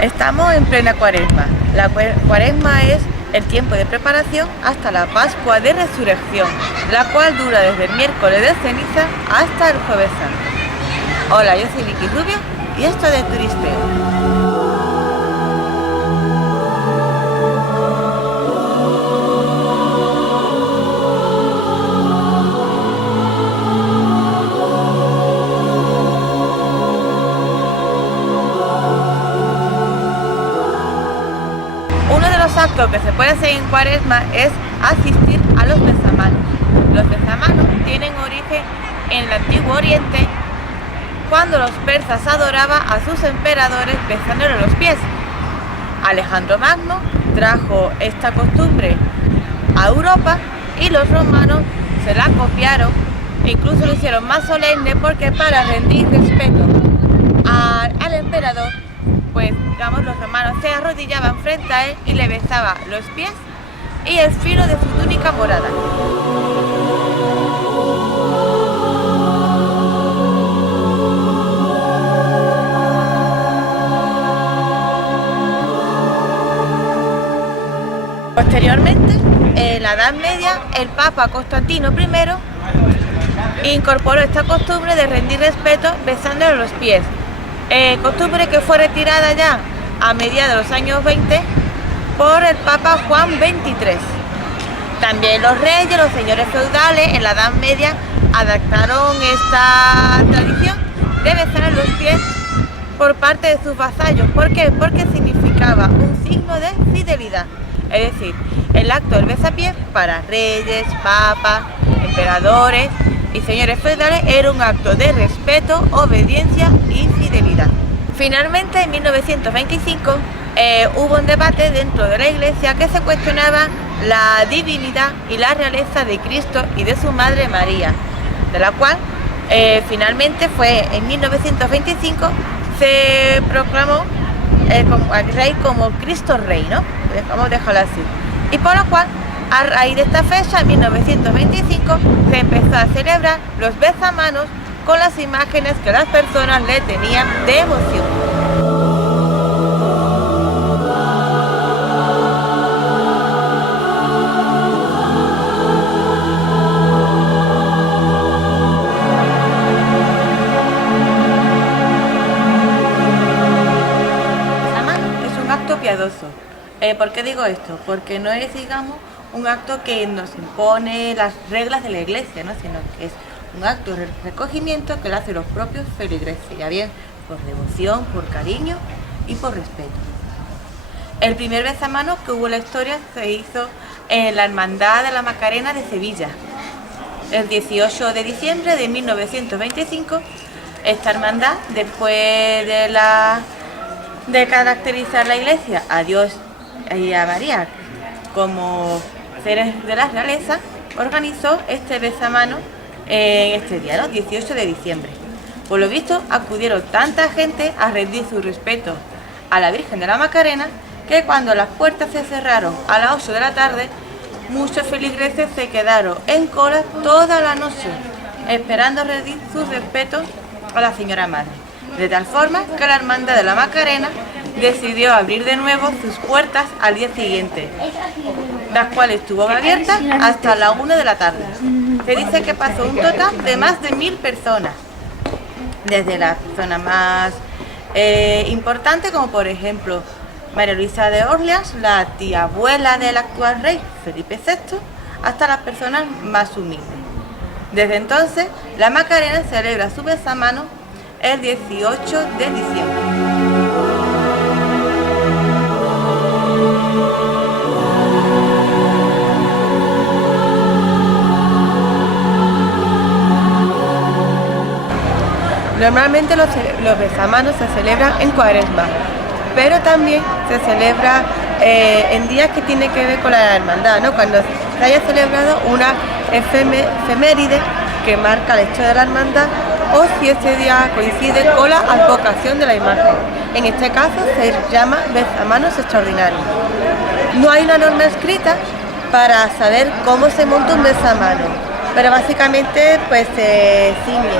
Estamos en plena cuaresma. La cuaresma es el tiempo de preparación hasta la Pascua de Resurrección, la cual dura desde el miércoles de ceniza hasta el jueves santo. Hola, yo soy Vicky Rubio y esto es de Turisteo. Uno de los actos que se puede hacer en cuaresma es asistir a los besamanos. Los besamanos tienen origen en el Antiguo Oriente, cuando los persas adoraban a sus emperadores besándole los pies. Alejandro Magno trajo esta costumbre a Europa y los romanos se la copiaron e incluso lo hicieron más solemne, porque para rendir respeto al emperador, pues digamos, los romanos se arrodillaban frente a él y le besaban los pies y el filo de su túnica morada. Posteriormente, en la Edad Media, el Papa Constantino I incorporó esta costumbre de rendir respeto besándole los pies. Costumbre que fue retirada ya a mediados de los años 20 por el Papa Juan XXIII. También los reyes, los señores feudales en la Edad Media adaptaron esta tradición de besar los pies por parte de sus vasallos. ¿Por qué? Porque significaba un signo de fidelidad. Es decir, el acto del besapiés para reyes, papas, emperadores y señores feudales era un acto de respeto, obediencia y fidelidad. Finalmente, en 1925 hubo un debate dentro de la Iglesia que se cuestionaba la divinidad y la realeza de Cristo y de su madre María, de la cual finalmente fue en 1925 se proclamó al rey como Cristo Rey, ¿no? Vamos a dejarlo así. Y por lo cual, a raíz de esta fecha, en 1925, se empezó a celebrar los besamanos con las imágenes que las personas le tenían de emoción. Piadoso. ¿Por qué digo esto? Porque no es, digamos, un acto que nos impone las reglas de la Iglesia, ¿no? Sino que es un acto de recogimiento que lo hacen los propios feligreses, ya bien por devoción, por cariño y por respeto. El primer besamano que hubo en la historia se hizo en la Hermandad de la Macarena de Sevilla. El 18 de diciembre de 1925, esta hermandad, después de caracterizar la Iglesia a Dios y a María como seres de la realeza, organizó este besamano en este día, ¿no? 18 de diciembre. Por lo visto, acudieron tanta gente a rendir su respeto a la Virgen de la Macarena que cuando las puertas se cerraron a las 8 de la tarde, muchos feligreses se quedaron en cola toda la noche esperando rendir sus respetos a la Señora Madre. De tal forma que la Hermandad de la Macarena decidió abrir de nuevo sus puertas al día siguiente, las cuales estuvo abiertas hasta la 1 de la tarde. Se dice que pasó un total de más de 1000 personas, desde las zonas más importantes, como por ejemplo María Luisa de Orleans, la tía abuela del actual rey Felipe VI, hasta las personas más humildes. Desde entonces, la Macarena celebra su besamano el 18 de diciembre. Normalmente los besamanos se celebran en cuaresma, pero también se celebra en días que tienen que ver con la hermandad, ¿no? Cuando se haya celebrado una efeméride que marca la historia de la hermandad, o si ese día coincide con la advocación de la imagen. En este caso se llama besamanos extraordinarios. No hay una norma escrita para saber cómo se monta un besamano, pero básicamente pues se ciñe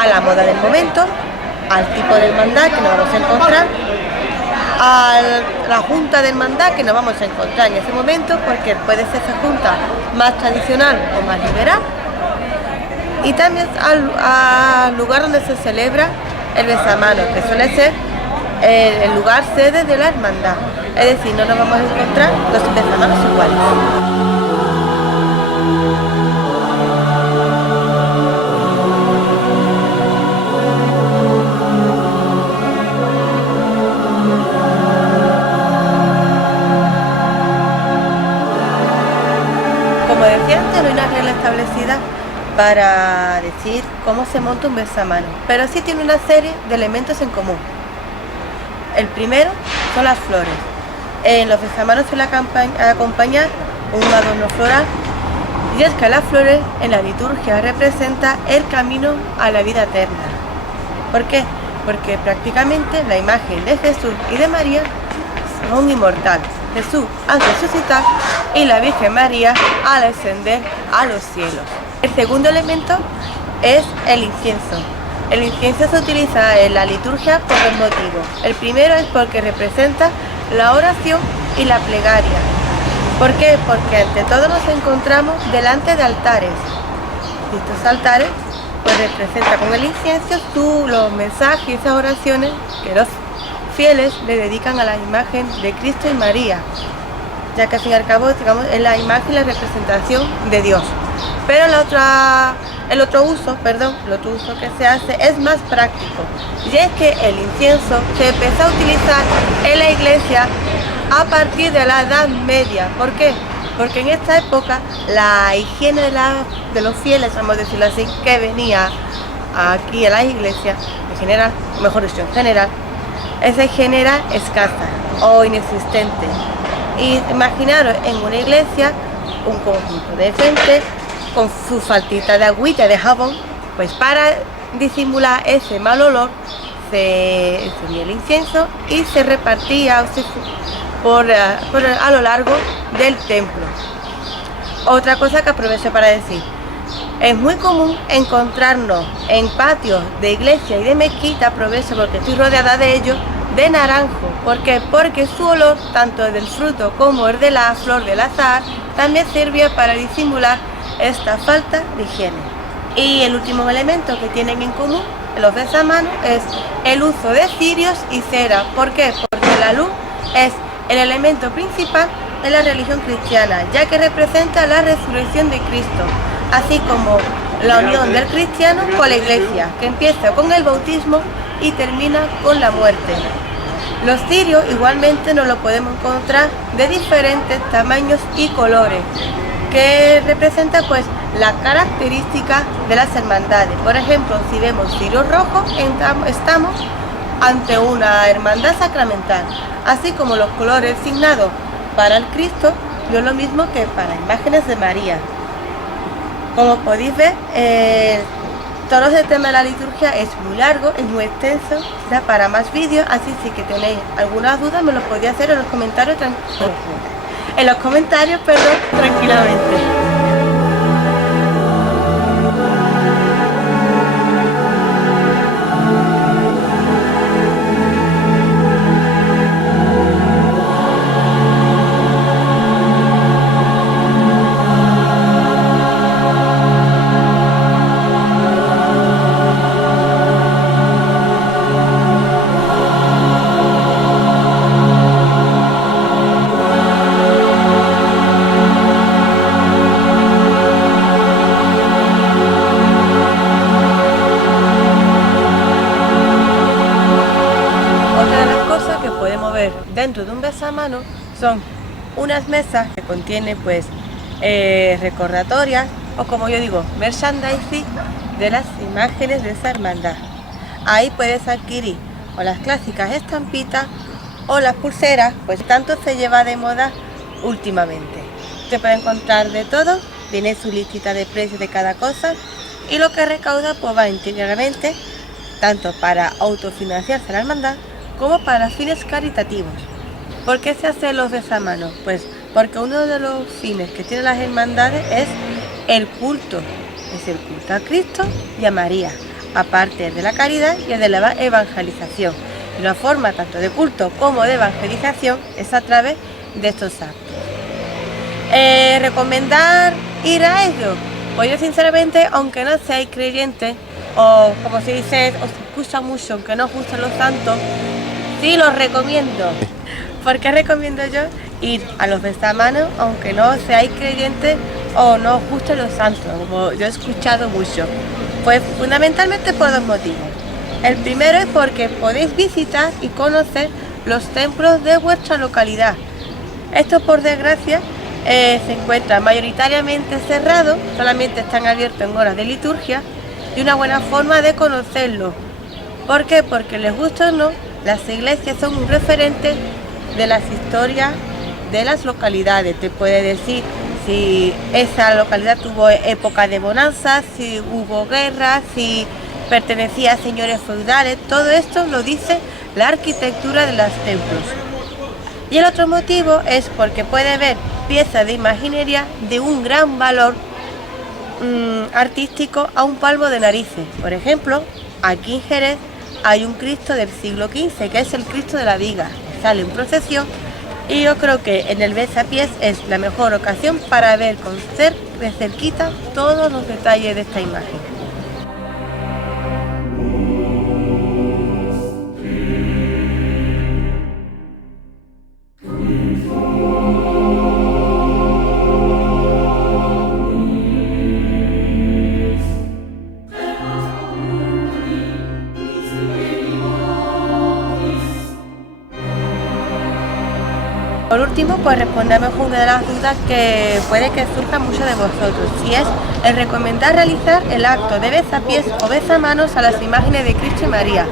a la moda del momento, al tipo de hermandad que nos vamos a encontrar a la junta de hermandad que nos vamos a encontrar en ese momento, porque puede ser esa junta más tradicional o más liberal, y también al lugar donde se celebra el besamano, que suele ser el lugar sede de la hermandad. Es decir, no nos vamos a encontrar los besamanos iguales. Como decía antes, no hay una regla establecida para decir cómo se monta un besamano, pero sí tiene una serie de elementos en común. El primero son las flores. En los besamanos suele acompañar un adorno floral, y es que las flores en la liturgia representa el camino a la vida eterna. ¿Por qué? Porque prácticamente la imagen de Jesús y de María son inmortales. Jesús al resucitar y la Virgen María al ascender a los cielos. El segundo elemento es el incienso. El incienso se utiliza en la liturgia por dos motivos. El primero es porque representa la oración y la plegaria. ¿Por qué? Porque ante todo nos encontramos delante de altares. Y estos altares pues representan con el incienso los mensajes y esas oraciones que los fieles le dedican a la imagen de Cristo y María, ya que al fin y al cabo, digamos, es la imagen y la representación de Dios. Pero el otro uso que se hace es más práctico, y es que el incienso se empezó a utilizar en la iglesia a partir de la Edad Media. ¿Por qué? Porque en esta época la higiene de los fieles, vamos a decirlo así, que venía aquí a la iglesia, en general, mejor dicho, en general, esa higiene era escasa o inexistente. Y imaginaros en una iglesia un conjunto de gente con su faltita de agüita, de jabón, pues para disimular ese mal olor se encendía el incienso y se repartía a lo largo del templo. Otra cosa que aprovecho para decir: es muy común encontrarnos en patios de iglesia y de mezquita, aprovecho porque estoy rodeada de ellos, de naranjo. ¿Por qué? Porque su olor, tanto el del fruto como el de la flor del azahar, también servía para disimular esta falta de higiene. Y el último elemento que tienen en común los besamanos es el uso de cirios y cera. ¿Por qué? Porque la luz es el elemento principal de la religión cristiana, ya que representa la resurrección de Cristo, así como la unión del cristiano con la iglesia, que empieza con el bautismo y termina con la muerte. Los cirios igualmente nos los podemos encontrar de diferentes tamaños y colores, que representa pues la característica de las hermandades. Por ejemplo, si vemos cirios rojos, estamos ante una hermandad sacramental, así como los colores signados para el Cristo no es lo mismo que para imágenes de María. Como podéis ver, todo el tema de la liturgia es muy largo, es muy extenso, da para más vídeos, así si tenéis alguna duda me lo podéis hacer en los comentarios tranquilamente. Dentro de un besamano son unas mesas que contienen pues recordatorias o, como yo digo, merchandising de las imágenes de esa hermandad. Ahí puedes adquirir o las clásicas estampitas o las pulseras, pues tanto se lleva de moda últimamente. Se puede encontrar de todo, viene su listita de precios de cada cosa, y lo que recauda pues va íntegramente tanto para autofinanciarse la hermandad como para fines caritativos. ¿Por qué se hacen los besamanos? Pues porque uno de los fines que tienen las hermandades es el culto a Cristo y a María, aparte de la caridad y de la evangelización. de una forma tanto de culto como de evangelización, es a través de estos actos. ¿Recomendar ir a ellos? Pues yo sinceramente, aunque no seáis creyentes, o como se dice, os escucha mucho, aunque no os gusten los santos, sí los recomiendo. ¿Por qué recomiendo yo ir a los besamanos, aunque no seáis creyentes o no os gusten los santos, como yo he escuchado mucho? Pues fundamentalmente por dos motivos. El primero es porque podéis visitar y conocer los templos de vuestra localidad. Estos, por desgracia, se encuentran mayoritariamente cerrados, solamente están abiertos en horas de liturgia, y una buena forma de conocerlos. ¿Por qué? Porque les gusta o no, las iglesias son un referente de las historias de las localidades. Te puede decir si esa localidad tuvo época de bonanza, si hubo guerras, si pertenecía a señores feudales. Todo esto lo dice la arquitectura de los templos. Y el otro motivo es porque puede ver piezas de imaginería de un gran valor artístico a un palmo de narices. Por ejemplo, aquí en Jerez hay un Cristo del siglo XV, que es el Cristo de la Viga. Sale en procesión y yo creo que en el besapiés es la mejor ocasión para ver de cerquita todos los detalles de esta imagen. Por último, pues respondemos una de las dudas que puede que surja mucho de vosotros, y es el recomendar realizar el acto de besapiés o besamanos a las imágenes de Cristo y María.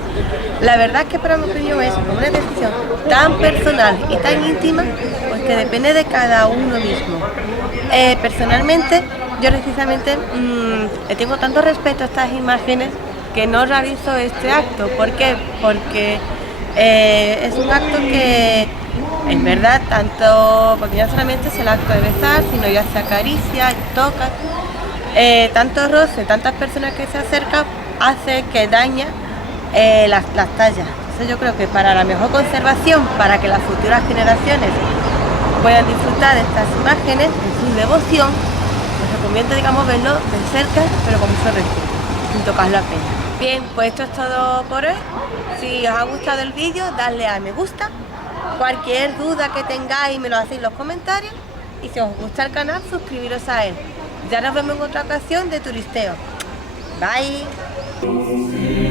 La verdad es que para mi opinión es una decisión tan personal y tan íntima, pues que depende de cada uno mismo. Personalmente, yo precisamente le tengo tanto respeto a estas imágenes que no realizo este acto. ¿Por qué? Porque es un acto que es verdad, porque ya solamente es el acto de besar, sino ya se acaricia, toca, tanto roce, tantas personas que se acercan, hace que daña las tallas. Entonces yo creo que para la mejor conservación, para que las futuras generaciones puedan disfrutar de estas imágenes, de su devoción, les recomiendo, digamos, verlo de cerca, pero con mucho respeto, sin tocarlo apenas. Bien, pues esto es todo por hoy. Si os ha gustado el vídeo, dadle a me gusta. Cualquier duda que tengáis me lo hacéis en los comentarios, y si os gusta el canal, suscribiros a él. Ya nos vemos en otra ocasión de turisteo. Bye.